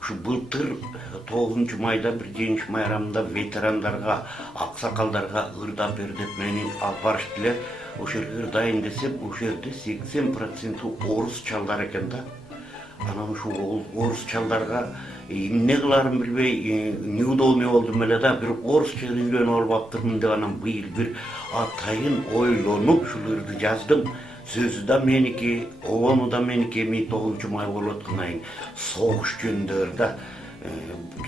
Ушу былтыр 9 майда бир жеңиш майрамында ветерандарга, аксакалдарга ырдап бер деп мени алып барыштылар. Ошо жерге ырдайын десем, ошо жерде 80% орус чалдар экен да. Анан ушу орус чалдарга эмне кыларын билбей, неудобный болдум эле да, бир орусча үйрөнүп албаптырмын деп анан быйыл бир атайын ойлонуп ушул ырды жаздым. Сөзү да меники, обону да меники, 9 май болуп аткандан кийин согуш жөндөр да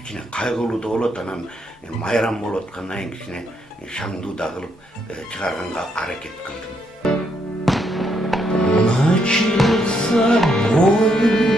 кичине кайгылуу да болот, анан майрам болуп аткандан кийин кичине шаңдуу да кылып чыгарганга аракет кылдым. Начался бой.